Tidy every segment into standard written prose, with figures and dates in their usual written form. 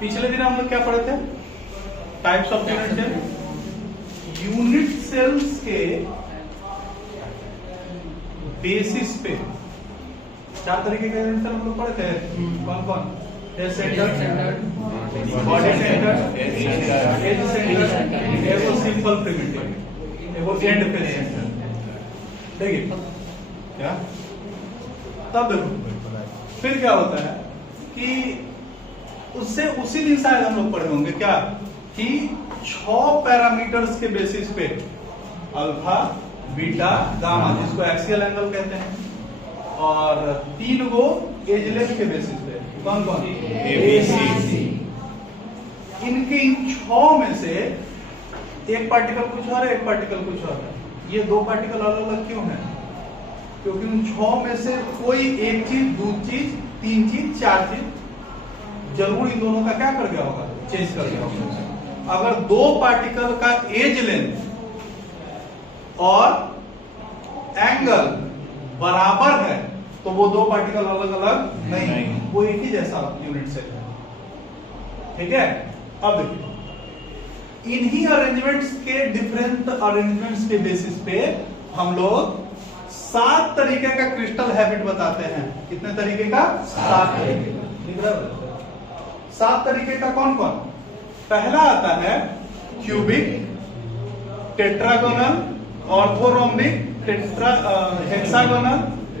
पिछले दिन हम लोग क्या पढ़े थे? Types of unit cell. Unit cells के बेसिस पे चार तरीके के यूनिट सेल हम लोग पढ़े थे। कौन कौन? Edge centre, body centre, edge centre, एगो सिंपल प्रिमिटिव, एगो एंड फेस सेंटर। देखिए क्या तब देखो फिर क्या होता है कि उससे उसी दिन शायद हम लोग पढ़े होंगे क्या कि 6 पैरामीटर्स के बेसिस पे अल्फा, बीटा, गामा, जिसको एक्सियल एंगल कहते हैं, और 3 गो एज लेंथ के बेसिस पे कौन कौन? एबीसी। इनके इन 6 में से एक पार्टिकल कुछ और है, एक पार्टिकल कुछ और है। ये 2 पार्टिकल अलग अलग क्यों है? क्योंकि उन 6 में से कोई एक चीज, 2 चीज, 3 चीज, 4 चीज जरूर इन दोनों का क्या कर गया होगा? चेंज कर गया होगा। अगर 2 पार्टिकल का एज लेंथ और एंगल बराबर है तो वो 2 पार्टिकल अलग अलग नहीं, वो एक ही जैसा यूनिट सेल है। ठीक है, अब देखिए इन्हीं अरेंजमेंट्स के डिफरेंट अरेंजमेंट्स के बेसिस पे हम लोग 7 तरीके का क्रिस्टल हैबिट बताते हैं। कितने तरीके का? 7 तरीके का। लिख रहे हो? 7 तरीके का कौन कौन? पहला आता है cubic, tetragonal, orthorhombic, hexagonal,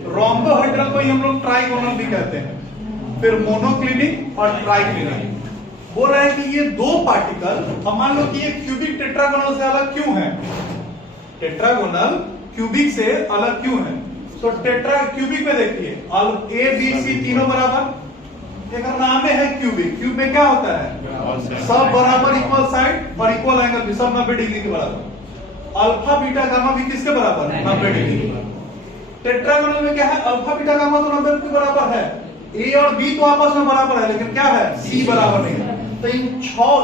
rhombohedral को हम लोग ट्राइगोनल भी कहते हैं, फिर मोनोक्लिनिक और ट्राइक्लिनिक। बोल रहे हैं कि ये 2 पार्टिकल, हम मान लो कि ये क्यूबिक टेट्रागोनल से अलग क्यों है? टेट्रागोनल क्यूबिक से अलग क्यों है? तो टेट्रा क्यूबिक में देखिए ए बी सी तीनों बराबर, एक नाम है क्यूबिक। क्यूब में क्या होता है? सब बराबर, इक्वल साइड और इक्वल एंगल भी, सब 90 डिग्री के बराबर। अल्फा बीटा गामा भी किसके बराबर? 90 डिग्री के बराबर। टेट्रागोनल में क्या है? अल्फा बीटा गामा तो 90 के बराबर है, ए और बी तो आपस में बराबर है, लेकिन क्या है? सी बराबर नहीं है। तो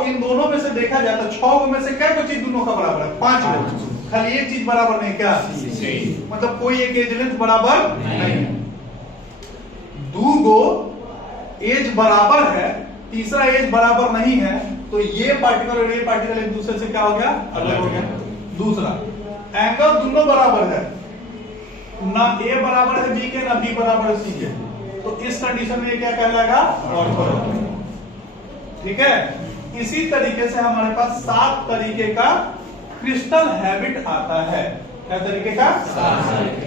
इन दोनों में से देखा जाए तो 6 में से क्या चीज दोनों का बराबर है? 5 में खाली एक चीज बराबर नहीं, क्या? मतलब कोई एक एज लेंथ बराबर नहीं है। 2 गो एज बराबर है, तीसरा एज बराबर नहीं है, तो ये पार्टिकल और ये पार्टिकल एक दूसरे से क्या हो गया? अलग हो गया। दूसरा, एंगल दोनों बराबर है, ना ए बराबर है बी के, ना बी बराबर है सी के, तो इस कंडीशन में ये क्या कहलाएगा? ऑर्थोगोनल। ठीक है, इसी तरीके से हमारे पास 7 तरीके का क्रिस्टल हैबिट आता है। क्या तरीके का? 7।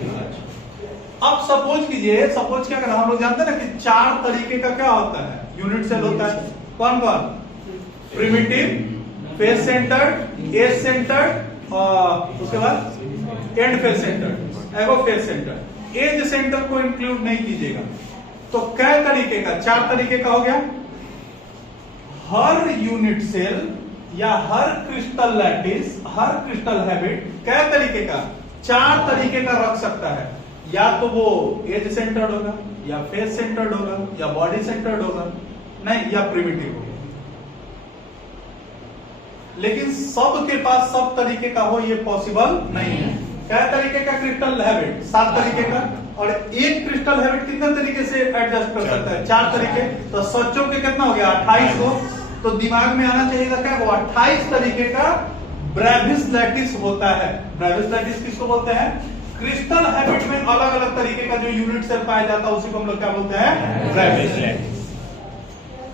अब सपोज कीजिए, सपोज क्या करना, हम लोग जानते हैं ना कि 4 तरीके का क्या होता है? यूनिट सेल होता है। कौन कौन? Primitive, face centred, edge centred, और उसके बाद एंड फेस सेंटर्ड, एगो फेस सेंटर। एज सेंटर को इंक्लूड नहीं कीजिएगा। तो क्या तरीके का? 4 तरीके का हो गया। हर यूनिट सेल या हर क्रिस्टल लैटिस, हर क्रिस्टल हैबिट क्या तरीके का? 4 तरीके का रख सकता है। या तो वो एज सेंटर्ड होगा, या फेस सेंटर्ड होगा, या बॉडी सेंटर्ड होगा, नहीं, या प्रिमिटिव होगा। लेकिन सबके पास सब तरीके का हो ये पॉसिबल नहीं है। क्या तरीके का क्रिस्टल हैबिट? 7 तरीके का। और एक क्रिस्टल हैबिट कितने तरीके से एडजस्ट कर सकता है? 4 तरीके। तो सच्चों के कितना हो गया? 28 को। तो दिमाग में आना चाहिए था क्या? वो 28 तरीके का ब्रेविस लैटिस होता है। ब्रेविस लैटिस किसको बोलते हैं? क्रिस्टल हैबिट में अलग अलग तरीके का जो यूनिट सेल पाया जाता है उसी को हम लोग क्या बोलते हैं? Brevis lattice.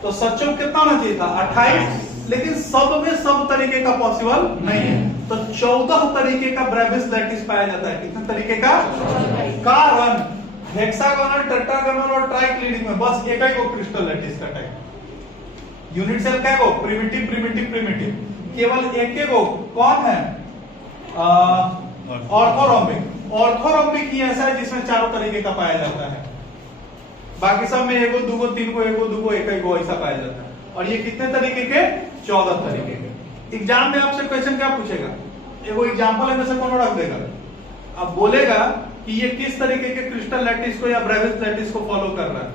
तो सच्चों कितना होना चाहिए था? 28। लेकिन सब में सब तरीके का पॉसिबल नहीं है, तो 14 तरीके का ब्रेविस लैटिस पाया जाता है। कितने तरीके का? कारण हेक्सागोनल, टेट्रागोनल और ट्राइक्लिनिक में बस एक ही को क्रिस्टल लैटिस का टाइप। यूनिट सेल क्या है? Primitive, primitive, primitive. केवल एक को कौन है? ऑर्थोरोम्बिक। ऑर्थोरोम्बिक ही ऐसा है जिसमें 4 तरीके का पाया जाता है। बाकी सब में एगो, दूगो, 3 गो, एगो, दूगो, एक गो ऐसा पाया जाता है। और ये कितने तरीके के? 14 तरीके के। एग्जाम में आपसे क्वेश्चन क्या पूछेगा? एगो एग्जाम्पल में से कौन रख देगा? अब बोलेगा कि ये किस तरीके के क्रिस्टल लैटिस को या ब्रेविस लैटिस को फॉलो कर रहा है।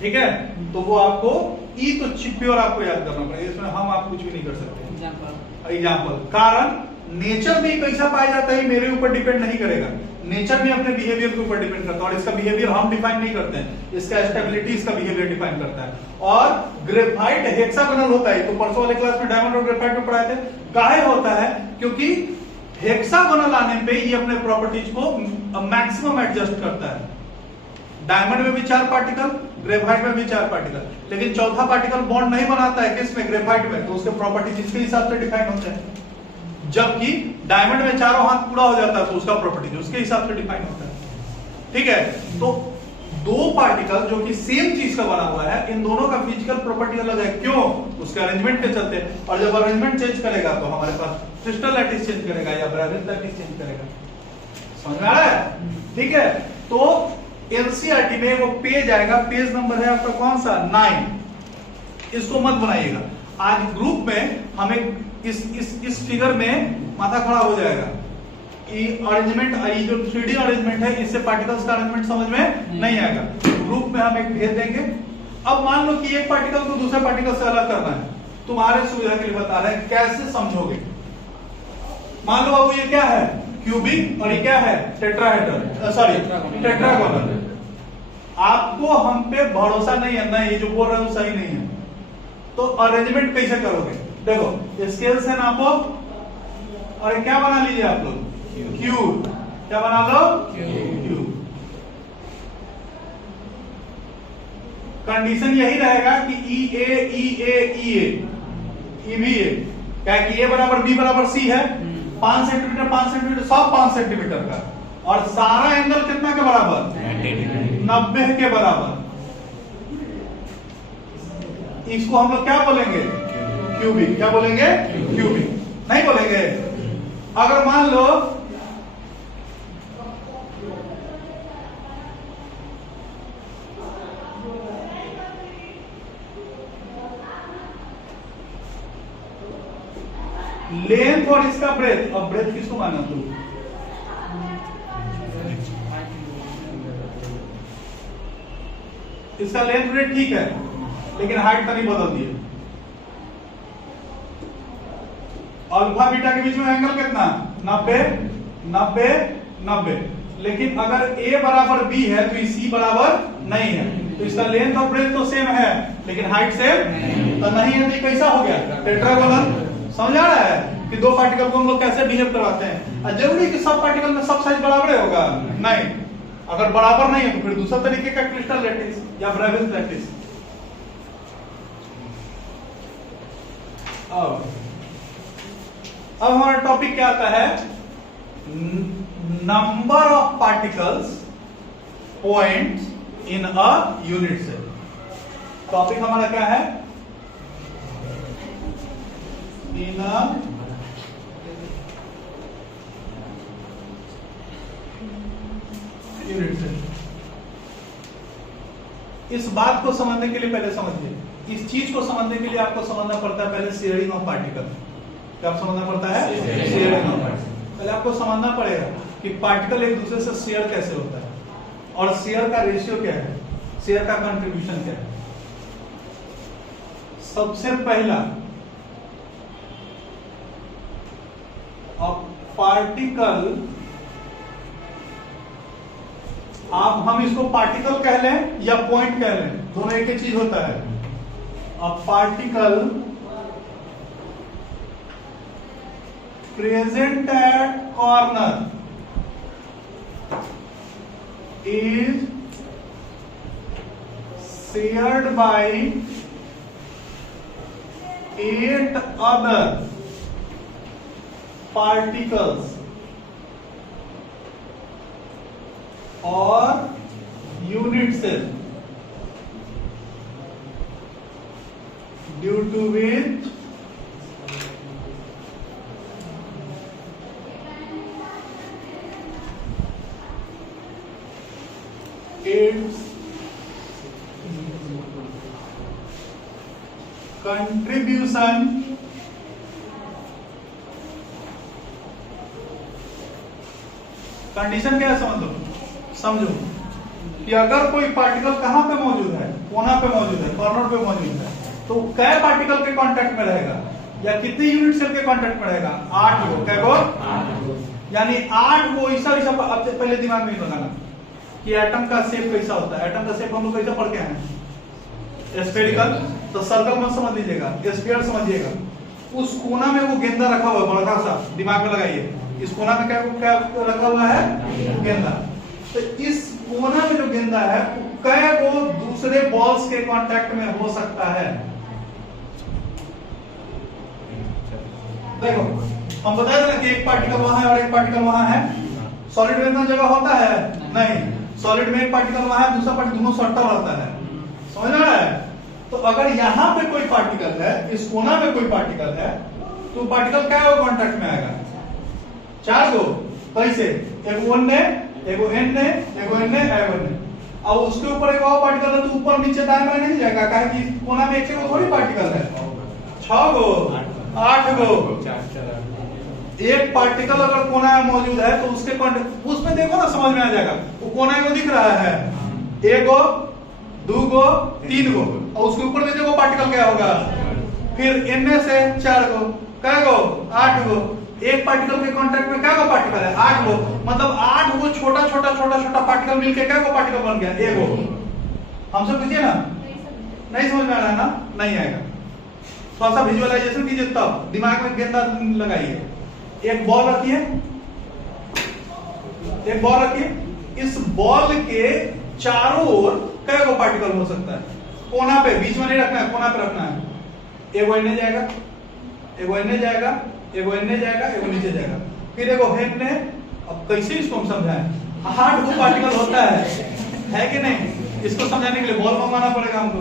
ठीक है, तो वो आपको ई तो चिप्योर आपको याद करना पड़ेगा। इसमें हम आप कुछ भी नहीं कर सकते। एग्जाम्पल। कारण नेचर में कैसा पाया जाता है मेरे ऊपर डिपेंड नहीं करेगा, नेचर में अपने बिहेवियर के ऊपर डिपेंड करता है, और इसका बिहेवियर हम डिफाइन नहीं करते हैं, इसका स्टेबिलिटी इसका बिहेवियर डिफाइन करता है। और ग्रेफाइट हेक्सागोनल होता है, तो परसों वाले क्लास में डायमंड और ग्रेफाइट को पढ़ाए थे। काहे होता है? क्योंकि हेक्सागोनल आने पे ये अपने प्रॉपर्टीज को मैक्सिमम एडजस्ट करता है। डायमंड में भी 4 पार्टिकल, ग्रेफाइट में भी 4 पार्टिकल, लेकिन चौथा पार्टिकल बॉन्ड नहीं बनाता है किसमें? ग्रेफाइट में, तो उसके प्रॉपर्टीज इसके हिसाब से डिफाइन होते हैं। जबकि डायमंड में चारों हाथ पूरा हो जाता है तो उसका प्रॉपर्टीज उसके हिसाब से डिफाइन होता है। ठीक है, तो दो पार्टिकल जो कि सेम चीज का बना हुआ है, इन दोनों का फिजिकल प्रॉपर्टी अलग है। क्यों? उसके अरेंजमेंट के चलते। और जब अरेंजमेंट चेंज करेगा तो हमारे पास क्रिस्टल लैटिस चेंज करेगा या ब्रेविस लैटिस चेंज करेगा। समझ में आ रहा है? ठीक है, तो एनसीईआरटी में वो पेज आएगा, पेज नंबर है आपका कौन सा? 9। इसको मत बनाइएगा। आज ग्रुप में हमें इस फिगर में माथा खड़ा हो जाएगा कि अरेंजमेंट, ये जो 3D अरेंजमेंट है, इससे पार्टिकल्स का अरेंजमेंट समझ में नहीं आएगा। ग्रुप में हम एक भेज देंगे। अब मान लो कि एक पार्टिकल को दूसरे पार्टिकल से अलग करना है, तुम्हारे सुविधा के लिए बता रहे हैं कैसे समझोगे। मान लो बाबू ये क्या है? क्यूबिक, और ये क्या है? Tetrahedral, sorry tetragonal. आपको हम पे भरोसा नहीं है ना, ये जो बोल रहे हो सही नहीं है, तो अरेंजमेंट कैसे करोगे? देखो स्केल से नापो, और क्या बना लीजिए आप लोग? क्यूब। क्या बना लो? क्यूब। कंडीशन यही रहेगा कि ई ए ई ए ई ए ई भी ए, क्या कि ए बराबर बी बराबर सी है, 5 सेंटीमीटर 5 सेंटीमीटर सब 5 सेंटीमीटर का, और सारा एंगल कितना के बराबर? 90 के बराबर। इसको हम लोग क्या बोलेंगे? क्यूबिक। क्या बोलेंगे? क्यूबिक। नहीं बोलेंगे? अगर मान लो लेंथ और इसका ब्रेथ, अब ब्रेथ किसको माना तू? इसका लेंथ ब्रेथ ठीक है, लेकिन हाइट तो नहीं बदल दी है। अल्फा बीटा के बीच में एंगल कितना? 90 90 90। लेकिन अगर ए बराबर बी है तो सी बराबर नहीं है, तो इसका लेंथ और ब्रेथ तो सेम है, लेकिन हाइट सेम तो नहीं है। तो कैसा हो गया? टेट्रागोनल। समझ आ रहा है कि दो पार्टिकल को हम लोग कैसे बिहेव करवाते हैं? जरूरी कि सब पार्टिकल में सब साइज बराबर होगा? नहीं। अगर बराबर नहीं है तो फिर दूसरा तरीके का क्रिस्टल लैटिस या ब्रेविस लैटिस। अब हमारा टॉपिक क्या आता है? Number of particles points in a unit cell. Topic हमारा क्या है? In a unit cell. इस बात को समझने के लिए पहले समझिए, इस चीज को समझने के लिए आपको समझना पड़ता है पहले शेयरिंग ऑफ पार्टिकल। क्या समझना पड़ता है? Sharing of particle. पहले आपको समझना पड़ेगा कि पार्टिकल एक दूसरे से शेयर कैसे होता है, और शेयर का रेशियो क्या है, शेयर का कंट्रीब्यूशन क्या है। सबसे पहला, पार्टिकल, आप हम इसको पार्टिकल कह लें या पॉइंट कह लें, दोनों एक ही चीज होता है। A particle present at corner is shared by 8 other particles or unit cell, due to which its contribution condition क्या है समझो कि अगर कोई पार्टिकल कहां पे मौजूद है? कोना पे मौजूद है, कॉर्नर पे मौजूद है, तो कै पार्टिकल के कांटेक्ट में रहेगा? या कितने यूनिट सेल के कांटेक्ट में रहेगा? 8 गो। क्या गो? यानी 8 गो ऐसा अब पहले दिमाग में लगाना कि एटम का शेप कैसा होता है। एटम का शेप हम लोग कैसा पढ़ के आए हैं? स्फेरिकल। तो सर्कल मत समझ लीजिएगा, स्फीयर समझिएगा। उस कोना में वो गेंदा रखा हुआ है बड़ा सा, दिमाग में लगाइए। इस कोना में क्या रखा हुआ है? गेंदा। तो इस कोना में जो गेंदा है कै वो दूसरे बॉल्स के कांटेक्ट में हो सकता है? देखो हम बताए थे ना कि एक पार्टिकल वहां है और एक पार्टिकल वहां है। सॉलिड में इतना जगह होता है नहीं। सॉलिड में एक पार्टिकल वहां है, दूसरा पार्टिकल, दोनों सट्टा रहता है। समझ रहा है? तो अगर यहाँ पे कोई पार्टिकल है, इस कोना में कोई पार्टिकल है, तो पार्टिकल क्या हो कांटेक्ट में आएगा? 4 गो। कैसे? एगो N ने, एगो N ने, एगो N ने, एगो N ने। अब उसके ऊपर एक और पार्टिकल है तो ऊपर नीचे दाएं बाएं नहीं जाएगा, काहे कि कोना में एक से थोड़ी पार्टिकल है। 6 गो, 8 गो। एक पार्टिकल अगर कोना में मौजूद है तो उसके कांटेक्ट, उसमें देखो ना समझ में आ जाएगा। वो कोना में दिख रहा है, एगो, 2 गो, 3 गो, और उसके ऊपर में देखो पार्टिकल क्या होगा? फिर N से 4 गो, क्या गो? 8 गो। एक पार्टिकल के कांटेक्ट में क्या गो पार्टिकल है? 8 गो। मतलब 8 गो छोटा छोटा पार्टिकल मिलके क्या गो पार्टिकल बन गया? एगो। हमसे पूछिए ना, नहीं समझ में आ रहा है ना? नहीं आएगा। थोड़ा सा विजुअलाइजेशन कीजिए, तब दिमाग में गेंदा लगाइए। एक बॉल रखिए, एक बॉल रखिए। इस बॉल के चारों ओर क्या गो पार्टिकल हो सकता है? कोना पे, बीच में नहीं रखना है, कोना पे रखना है। एगो N जाएगा, एगो N जाएगा, एगो N जाएगा, एगो नीचे जाएगा, फिर एगो N ने। अब कैसे इसको हम समझाएं? 8 गो पार्टिकल होता है कि नहीं? इसको समझाने के लिए बॉल मंगवाना पड़ेगा हमको।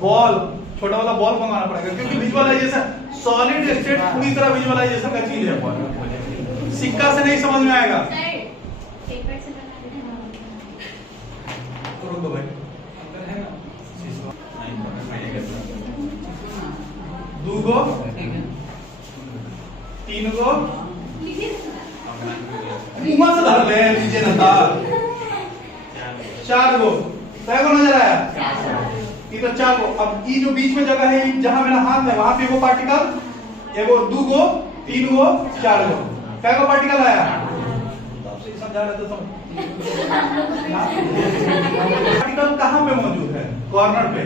बॉल, छोटा वाला बॉल मंगवाना पड़ेगा, क्योंकि विजुअलाइजेशन, सॉलिड स्टेट पूरी तरह विजुअलाइजेशन का चीज है। सिक्का से नहीं समझ में आएगा। रुको भाई, 2 गो, 3 गो, मुंह से धर ले नीचे ना था। 4 गो, क्या गो नजर आया? ये तो 4 गो। अब ये जो बीच में जगह है जहां मेरा हाथ है वहां पे एगो पार्टिकल, एगो 2 गो, 3 गो, 4 गो, क्या गो पार्टिकल आया? समझा रहे तो पार्टिकल कहां पे मौजूद है? कॉर्नर पे।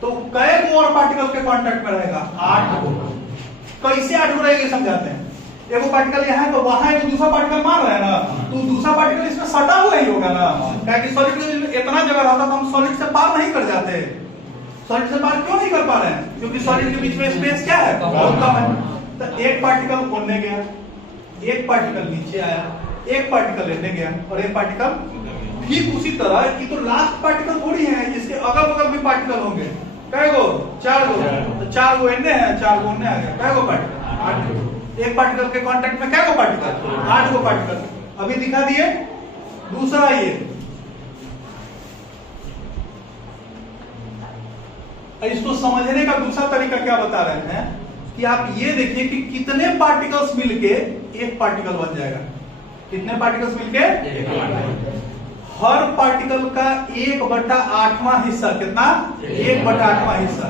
तो कै गो और पार्टिकल के कांटेक्ट में रहेगा? 8 गो। कैसे 8 गो रहेगा समझाते हैं। एगो पार्टिकल यहाँ है तो वहां एक दूसरा पार्टिकल मार रहा है ना, तो दूसरा पार्टिकल इसमें सटा हुआ ही होगा ना। क्या कि सॉलिड में इतना जगह रहता तो हम सॉलिड से पार नहीं कर जाते। सॉलिड से पार क्यों नहीं कर पा रहे हैं? क्योंकि सॉलिड के बीच में स्पेस क्या है? बहुत कम है। तो एक पार्टिकल कोने गया, एक पार्टिकल नीचे आया, एक पार्टिकल लेने गया, और एक पार्टिकल ठीक उसी तरह। ये तो लास्ट पार्टिकल थोड़ी है, इसके अगल बगल भी पार्टिकल होंगे। कै गो? 4 गो। तो 4 गो N है, 4 गो N आ गया, कै गो पार्टिकल? 8 गो। एक पार्टिकल के कांटेक्ट में क्या गो पार्टिकल? 8 गो पार्टिकल। अभी दिखा दिए। दूसरा ये, इसको समझने का दूसरा तरीका क्या बता रहे हैं कि आप ये देखिए कि कितने पार्टिकल्स मिलके एक पार्टिकल बन जाएगा। कितने पार्टिकल्स मिलके? हर पार्टिकल का 1/8वां हिस्सा। कितना? 1/8वां हिस्सा।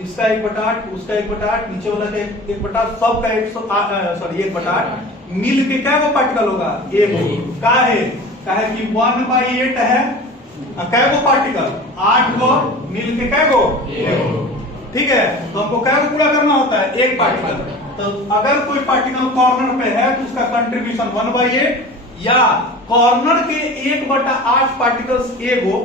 इसका 1/8, उसका 1/8, नीचे वाला का 1/8, सब का 1/8 मिल के क्या वो पार्टिकल होगा? एक गो। का है कि 1/8 है, क्या गो पार्टिकल? 8 गो मिल के क्या गो? एक गो। ठीक है, तो हमको क्या गो पूरा करना होता है? एक पार्टिकल। तो अगर कोई पार्टिकल कॉर्नर पे है तो उसका कंट्रीब्यूशन 1/8, या कॉर्नर के 1/8 पार्टिकल्स एक हो,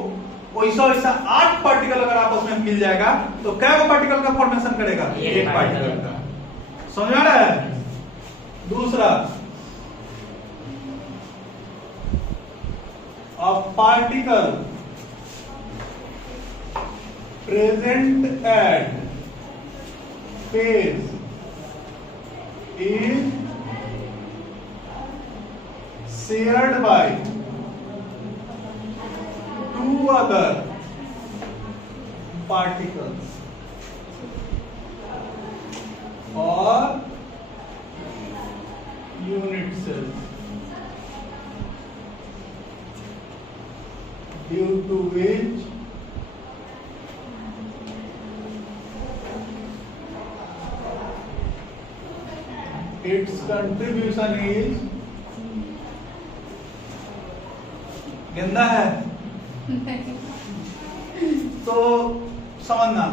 वैसा 8 पार्टिकल अगर आपस में मिल जाएगा तो क्या वो पार्टिकल का फॉर्मेशन करेगा? एक पार्टिकल का। समझ आ रहा है? दूसरा, a particle present at phase is shared by 2 other particles or unit cells, due to which its contribution is गंदा है। तो समझना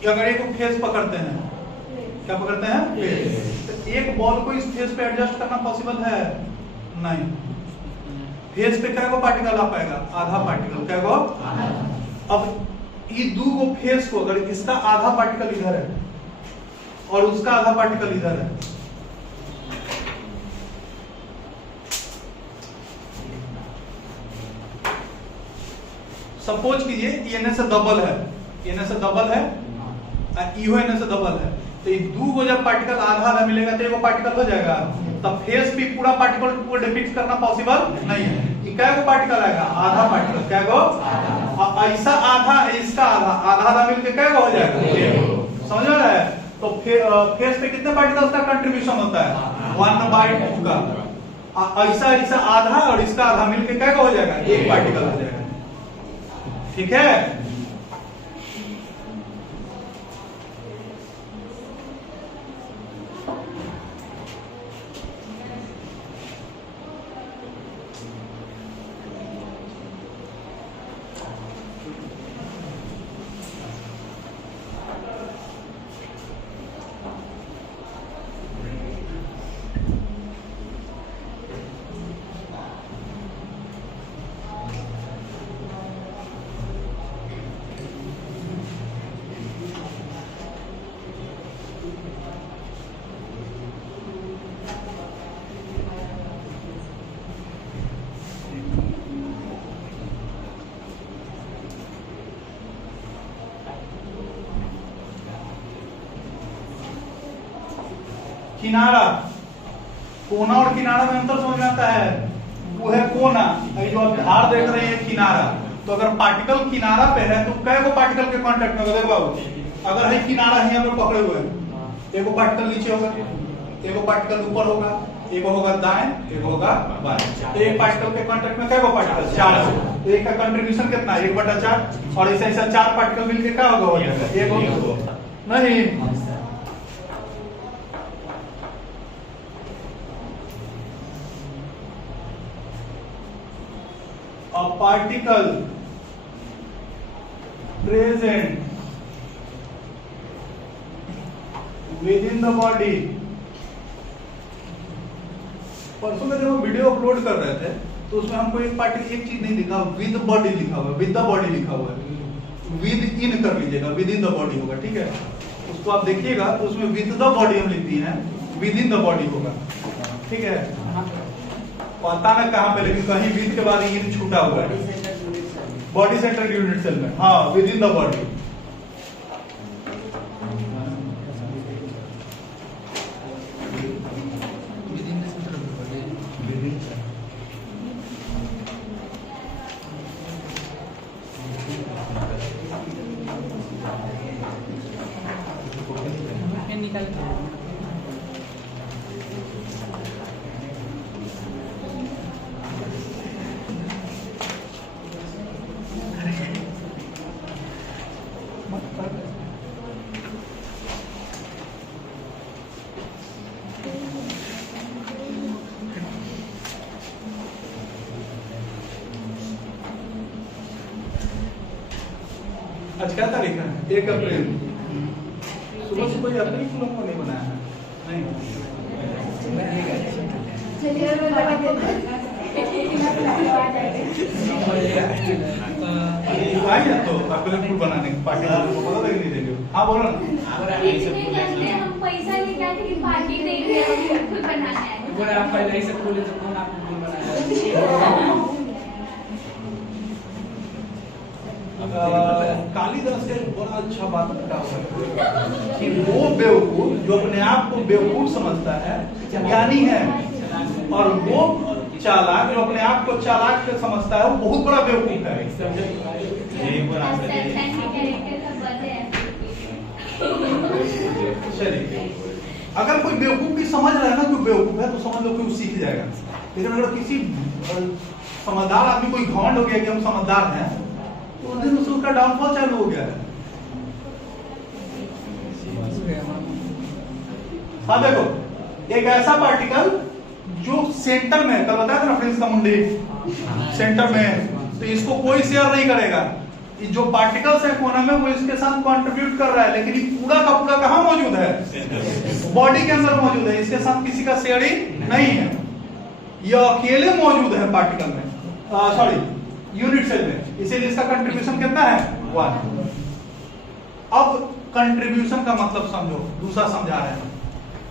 कि अगर एक फेस पकड़ते हैं, क्या पकड़ते हैं? फेस। तो एक बॉल को इस फेस पे एडजस्ट करना पॉसिबल है? नहीं। फेस पे क्या पार्टिकल आ पाएगा? आधा पार्टिकल। क्या गो? अब ये दो गो फेस को अगर इसका आधा पार्टिकल इधर है और उसका आधा पार्टिकल इधर है, सपोज कीजिए एन से डबल है, एन से डबल है, इहो एन से डबल है, तो ये दो गो जब पार्टिकल आधा आधा मिलेगा तो एगो पार्टिकल हो जाएगा। तब फेस भी पूरा पार्टिकल को डिपिक्ट करना पॉसिबल नहीं है। ये क्या गो पार्टिकल आएगा? आधा पार्टिकल। क्या गो? ऐसा आधा, इसका आधा, आधा आधा मिलके क्या गो हो जाएगा? समझ में आ रहा है? तो फेस पे कितने पार्टिकल्स का कंट्रीब्यूशन होता है? 1/2 का। ऐसा ऐसा आधा और इसका आधा मिलके क्या हो जाएगा? एक पार्टिकल हो जाएगा। ठीक है? किनारा, कोना और किनारा में अंतर समझ में आता है? वो है कोना, जो आप धार देख रहे हैं किनारा। तो अगर पार्टिकल किनारा पे है तो कै गो पार्टिकल के कांटेक्ट में? देखो बाबू, अगर है किनारा है यहाँ पे पकड़े हुए हैं, एगो पार्टिकल नीचे होगा, एगो पार्टिकल ऊपर होगा, एगो होगा दाएं, एगो होगा बाएं। तो एक पार्टिकल के कांटेक्ट में कै गो पार्टिकल? 4। तो एक का कंट्रीब्यूशन कितना? 1/4। और ऐसा ऐसा 4 पार्टिकल मिलके क्या होगा? हो जाएगा एगो नहीं। A particle present within the body। परसों में जब हम वीडियो अपलोड कर रहे थे तो उसमें हमको एक चीज नहीं दिखा, विद बॉडी लिखा हुआ है, विद द बॉडी लिखा हुआ है। विद इन कर लीजिएगा, विद इन द बॉडी होगा। ठीक है? उसको आप देखिएगा तो उसमें विद द बॉडी हम लिख दिए हैं, विद इन द बॉडी होगा। ठीक है? पता ना कहां पे, लेकिन कहीं विद के बाद इन छूटा हुआ है। बॉडी सेंट्रल यूनिट सेल में, हाँ, विद इन द बॉडी। आज क्या तारीख है? 1 अप्रैल। सुबह सुबह अपने फूलों को नहीं बनाया है? नहीं। आइए तो आपके फूल बनाने की पार्टी को पता लग नहीं देंगे। हाँ बोलो ना। हम पैसा लेके आते कि पार्टी देंगे, फूल बनाना है। बोले आप पहले ही से फूल तो कौन आपको फूल बनाया? कालिदास का एक बड़ा अच्छा बात लिखा हुआ है कि वो बेवकूफ जो अपने आप को बेवकूफ समझता है ज्ञानी है, और वो चालाक जो अपने आप को चालाक समझता है वो बहुत बड़ा बेवकूफ है। चलिए, अगर कोई बेवकूफ भी समझ रहा है ना कि बेवकूफ है तो समझ लो कि वो सीख जाएगा। लेकिन अगर किसी समझदार आदमी कोई घमंड हो गया कि हम समझदार हैं तो उस दिन उसका डाउनफॉल चालू हो गया है। हाँ देखो, एक ऐसा पार्टिकल जो सेंटर में, कल बताया था ना फ्रिंज का मुंडी सेंटर में है, तो इसको कोई शेयर नहीं करेगा। जो पार्टिकल्स है कोना में वो इसके साथ कंट्रीब्यूट कर रहा है, लेकिन ये पूरा का पूरा कहां मौजूद है? बॉडी के अंदर मौजूद है, इसके साथ किसी का शेयरिंग नहीं है, ये अकेले मौजूद है पार्टिकल में, सॉरी यूनिट सेल में, इसीलिए इसका कंट्रीब्यूशन कितना है? 1। अब कंट्रीब्यूशन का मतलब समझो, दूसरा समझा रहे हैं।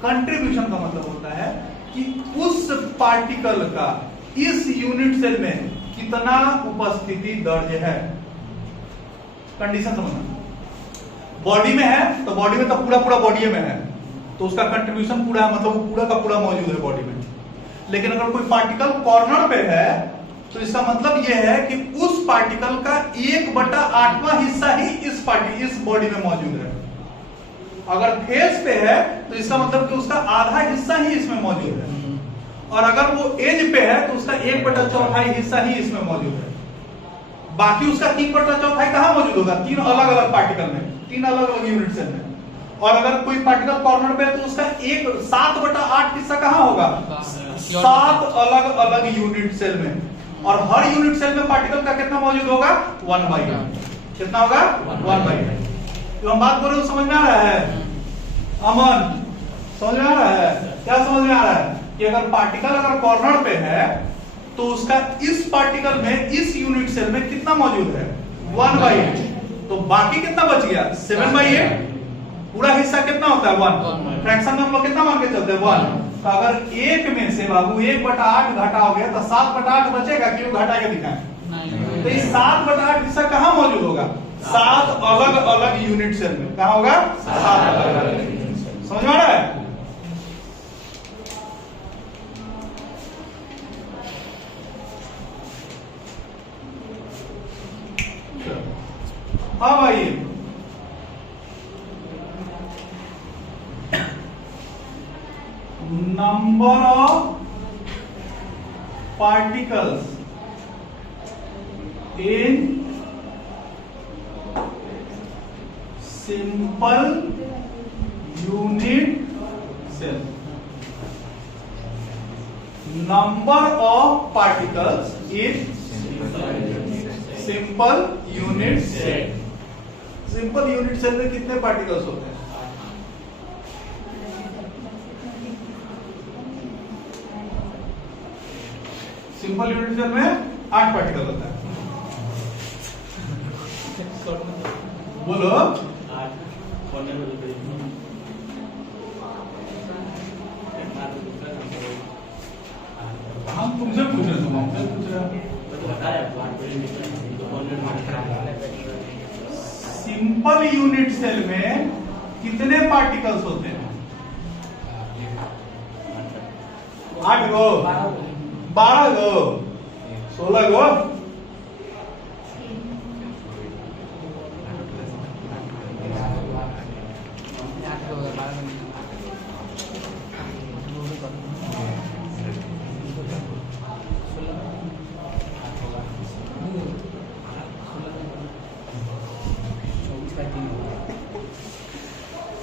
कंट्रीब्यूशन का मतलब होता है कि उस पार्टिकल का इस यूनिट सेल में कितना उपस्थिति दर्ज है। कंडीशन समझना, बॉडी में है तो बॉडी में तो पूरा पूरा बॉडी में है, तो उसका कंट्रीब्यूशन पूरा है, मतलब वो पूरा का पूरा मौजूद है बॉडी में। लेकिन अगर कोई पार्टिकल कॉर्नर पे है तो इसका मतलब यह है कि उस पार्टिकल का 1/8वां हिस्सा ही इस बॉडी में मौजूद है। अगर फेस पे है तो इसका मतलब कि उसका आधा हिस्सा ही इसमें मौजूद है, और अगर वो एज पे है तो उसका 1/4 हिस्सा ही इसमें मौजूद है। बाकी उसका 3/4 कहां मौजूद होगा? 3 अलग अलग पार्टिकल में, 3 अलग अलग यूनिट सेल में। और अगर कोई पार्टिकल कॉर्नर पे है तो उसका 7/8 हिस्सा कहां होगा? 7 अलग अलग यूनिट सेल में। और हर यूनिट सेल में पार्टिकल का कितना मौजूद होगा? 1/8। कितना होगा? 1/8। जो हम बात बोल रहे हो समझ में आ रहा है? अमन समझ में आ रहा है? क्या समझ में आ रहा है कि अगर पार्टिकल अगर कॉर्नर पे है तो उसका इस पार्टिकल में इस यूनिट सेल में कितना मौजूद है? 1/8। तो बाकी कितना बच गया? 7/8। पूरा हिस्सा कितना होता है? 1। फ्रैक्शन में हम लोग कितना मान के चलते हैं? 1। तो अगर एक में से बाबू 1/8 घटाओगे तो 7/8 बचेगा, क्यों घटा के दिखाएं? तो इस 7/8 हिस्सा कहां मौजूद होगा? 7 अलग अलग यूनिट सेल में। कहां होगा? 7 अलग अलग यूनिट सेल। समझ में आ रहा है? अब आइए number of particles in simple unit cell. Number of particles in simple unit cell. Simple unit cell में कितने पार्टिकल्स होते हैं? सिंपल यूनिट सेल में 8 पार्टिकल होता है। बोलो। हम तुमसे पूछ रहे थे, हमसे पूछ रहे। सिंपल यूनिट सेल में कितने पार्टिकल्स होते हैं? 8 गो, 12 गो, 16 गो।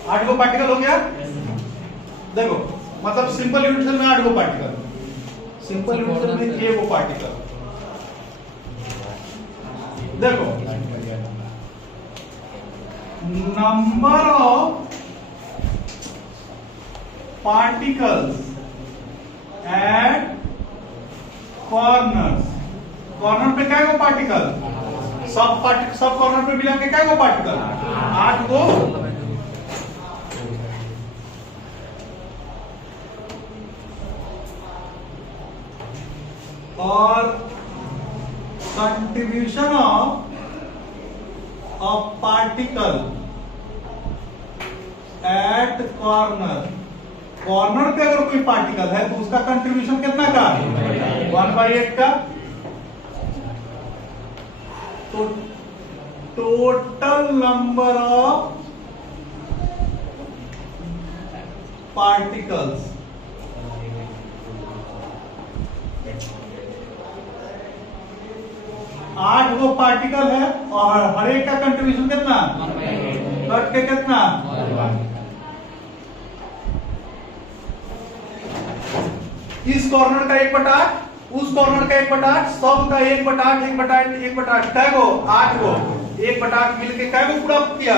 आठ गो पार्टिकल हो गया। देखो मतलब सिंपल यूनिट सेल में 8 गो पार्टिकल, सिंपल यूनिट सेल में 1 गो पार्टिकल। देखो number of particles at corners. Corner पे क्या गो पार्टिकल? सब कॉर्नर पे मिला के क्या गो पार्टिकल? 8 गो। और contribution of a particle at corner. Corner पे अगर कोई पार्टिकल है तो उसका कंट्रीब्यूशन कितना का? 1/8 का। तो टोटल नंबर ऑफ पार्टिकल्स 8 गो पार्टिकल है और हर एक का कंट्रीब्यूशन कितना? कट के कितना? इस कॉर्नर का 1/8, उस कॉर्नर का 1/8, सब का 1/8 1/8 1/8 कै गो 8 गो 1/8 मिलके कै गो पूरा किया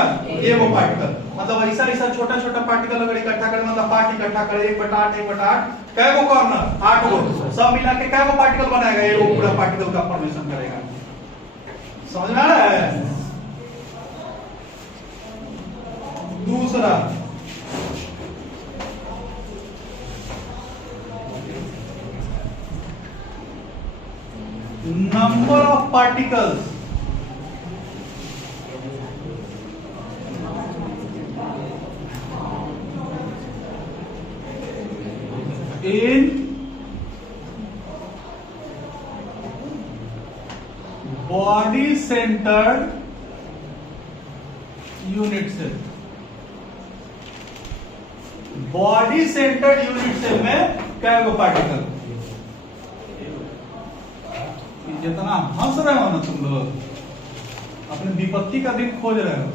एगो पार्टिकल। मतलब ऐसा ऐसा छोटा छोटा पार्टिकल अगर इकट्ठा करें मतलब पार्ट इकट्ठा करें 1/8 1/8 कै गो कॉर्नर 8 गो, सब मिला के कै गो पार्टिकल बनाएगा एगो पूरा पार्टिकल का फॉर्मेशन करेगा। समझ में आ रहा है। दूसरा number of particles in body centered unit cell। Body centred unit cell में क्या गो पार्टिकल। जितना हंस रहे हो ना तुम लोग अपने विपत्ति का दिन खोज रहे हो।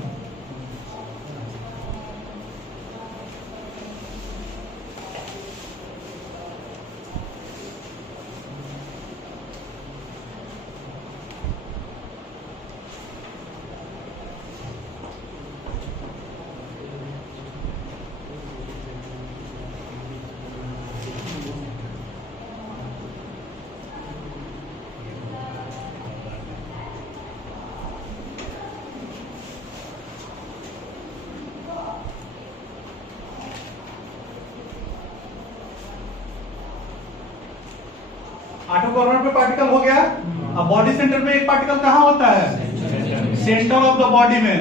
आठों कॉर्नर पे पार्टिकल हो गया। अब बॉडी सेंटर में एक पार्टिकल कहाँ होता है, सेंटर ऑफ द बॉडी में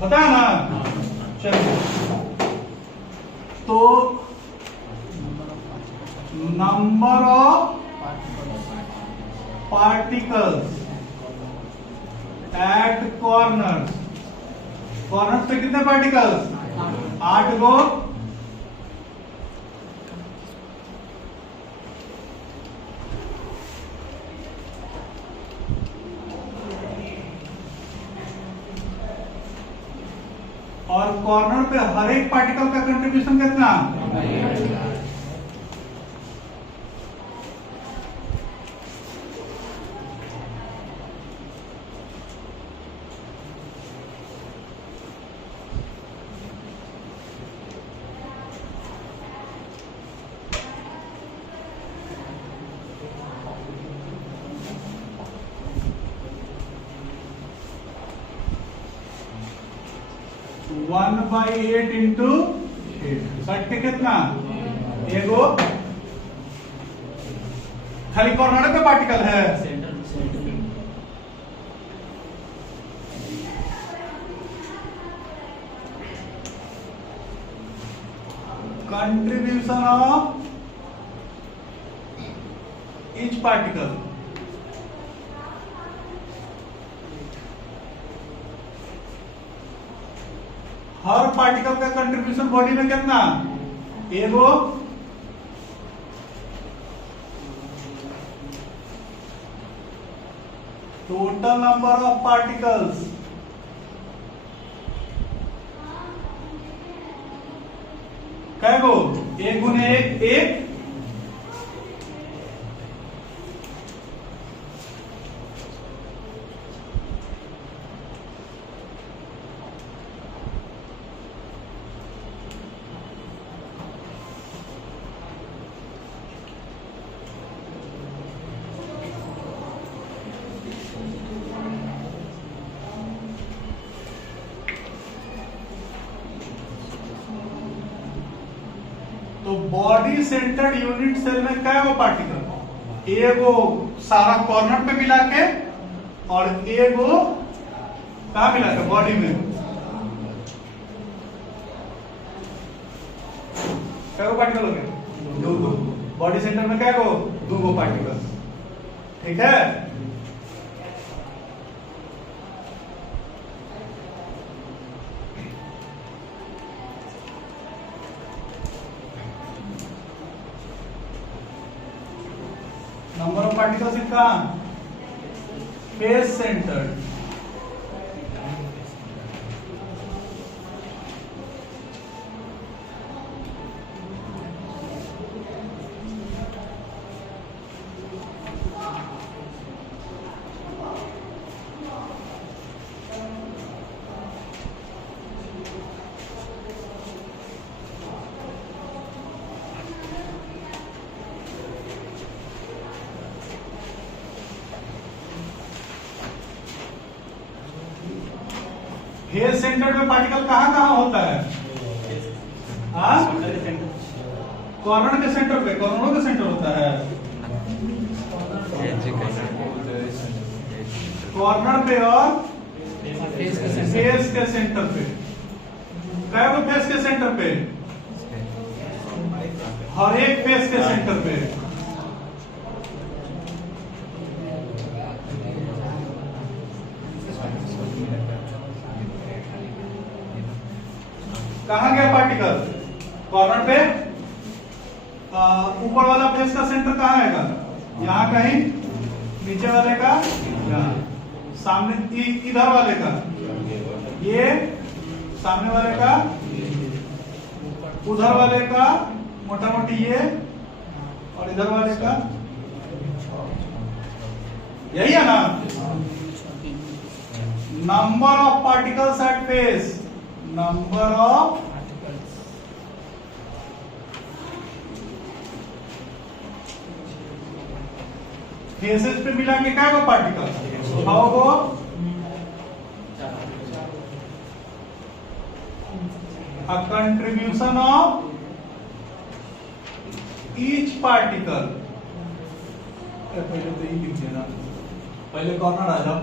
होता है ना। चलिए तो number of particles at corner, corner पे कितने पार्टिकल्स 8 गो। और कॉर्नर पे हर एक पार्टिकल का कंट्रीब्यूशन कितना, वन बाई 8 इंटू 8 कट के कितना एगो। खाली कॉर्नर पे पार्टिकल है। Contribution of each particle, her particle का कंट्रीब्यूशन बॉडी में कितना एगो। टोटल नंबर ऑफ पार्टिकल्स कै गो, 1 गुने 1 1। तो बॉडी सेंटर्ड यूनिट सेल में क्या गो पार्टिकल, एगो सारा कॉर्नर पे मिला के और एगो कहा मिला के बॉडी में। क्या गो पार्टिकल हो गए, 2 गो। बॉडी सेंटर में क्या गो 2 गो पार्टिकल। ठीक है। नंबर ऑफ पार्टिकल्स इन कहा फेस सेंटर्ड, फेस सेंटर में पार्टिकल कहाँ कहाँ होता है? हाँ, कॉर्नर के सेंटर पे, कॉर्नरों के सेंटर होता है, कॉर्नर पे और फेस के सेंटर पे। क्या वो फेस के सेंटर पे? हर एक फेस के सेंटर पे। कहाँ गया पार्टिकल? कॉर्नर पे। ऊपर वाला फेस का सेंटर कहाँ आएगा? यहाँ कहीं। नीचे वाले का यहाँ। सामने इधर वाले का ये, सामने वाले का, उधर वाले का मोटा मोटी ये, और इधर वाले का यही है ना? Number of particles at face, number of faces पे मिला के क्या को पार्टिकल? हाउ को a contribution of each particle। पहले तो ये लिखिए ना, पहले कॉर्नर आ जाओ।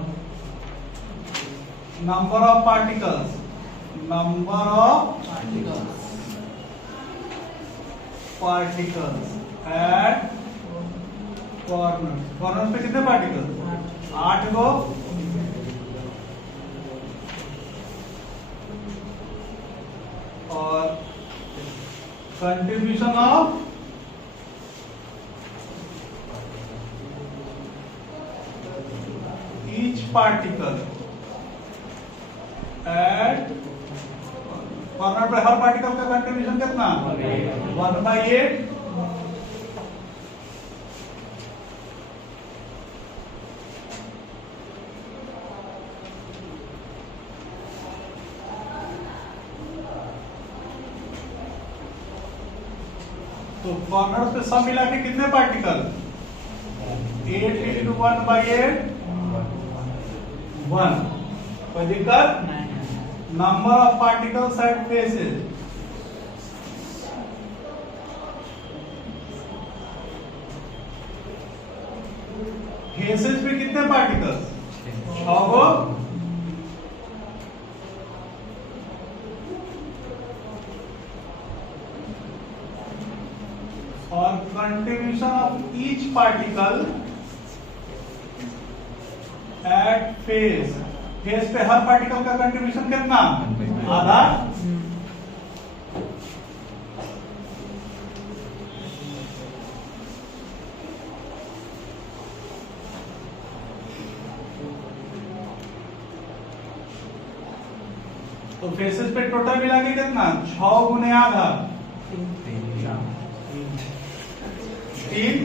Number of particles, number of particles at corner. Corner पे कितने पार्टिकल? 8 को। और contribution of each particle at corner पे हर पार्टिकल का कंट्रीब्यूशन कितना? 1/8। तो कॉर्नर पे सब मिला के कितने पार्टिकल? 8 into 1/8 1। कोई दिक्कत? Number of particles at faces, faces पे कितने पार्टिकल्स? 6 को। और contribution of each particle at face, face पे हर पार्टिकल का कंट्रीब्यूशन कितना? आधा। तो फेसेस पे टोटल मिला के कितना? 6 गुने आधा 3।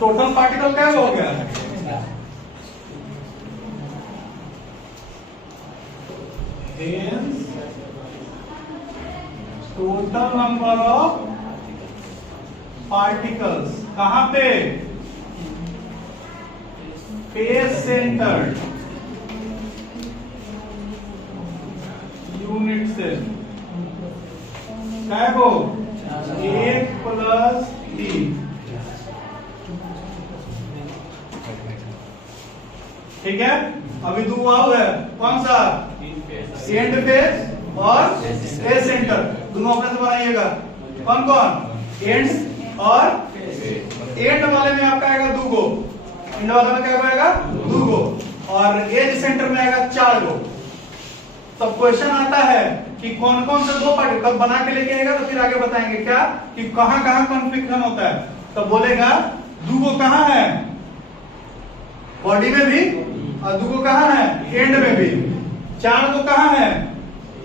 टोटल पार्टिकल क्या हो गया? Hence, total number of particles कहाँ पे? फेस सेंटर्ड यूनिट सेल क्या हो? 1 + 3। ठीक है। अभी दो वाव है, कौन सा? एंड फेस और ए सेंटर, दोनों अपने से बनाइएगा। कौन कौन? एंड और एंड वाले में आपका आएगा 2 गो, एंड वाले में क्या आएगा? 2 गो, और एज सेंटर में आएगा 4 गो। तब क्वेश्चन आता है कि कौन कौन से 2 पार्टिकल बना के लेके आएगा, तो फिर आगे बताएंगे क्या कि कहां कहां कॉन्फ्लिक्शन होता है। तब बोलेगा 2 गो कहां है? बॉडी में भी, और 2 गो कहां है? एंड में भी। 4 गो कहां है?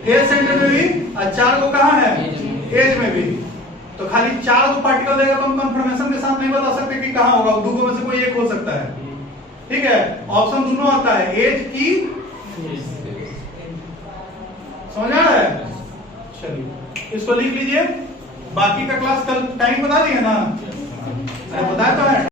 फेस सेंटर में भी, और 4 गो कहां है? एज में भी। तो खाली 4 गो पार्टिकल देगा तो हम कंफर्मेशन के साथ नहीं बता सकते कि कहां होगा। 2 गो में से कोई एक हो सकता है। ठीक है, ऑप्शन दोनों आता है, एज की। समझ आ रहा है? चलिए इसको लिख लीजिए। बाकी का क्लास कल टाइम बता दिए ना? बताया तो है।